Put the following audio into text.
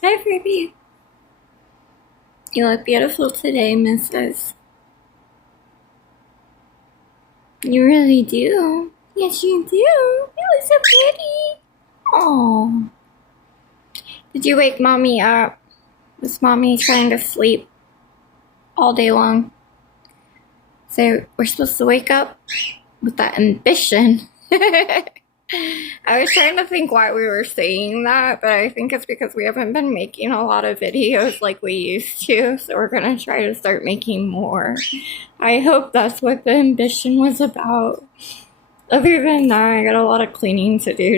Hi, Phoebe. You look beautiful today, Mrs. You really do. Yes, you do. You look so pretty. Oh. Did you wake mommy up? Was mommy trying to sleep all day long? So we're supposed to wake up with that ambition. I was trying to think why we were saying that, but I think it's because we haven't been making a lot of videos like we used to, so we're gonna try to start making more. I hope that's what the ambition was about. Other than that, I got a lot of cleaning to do.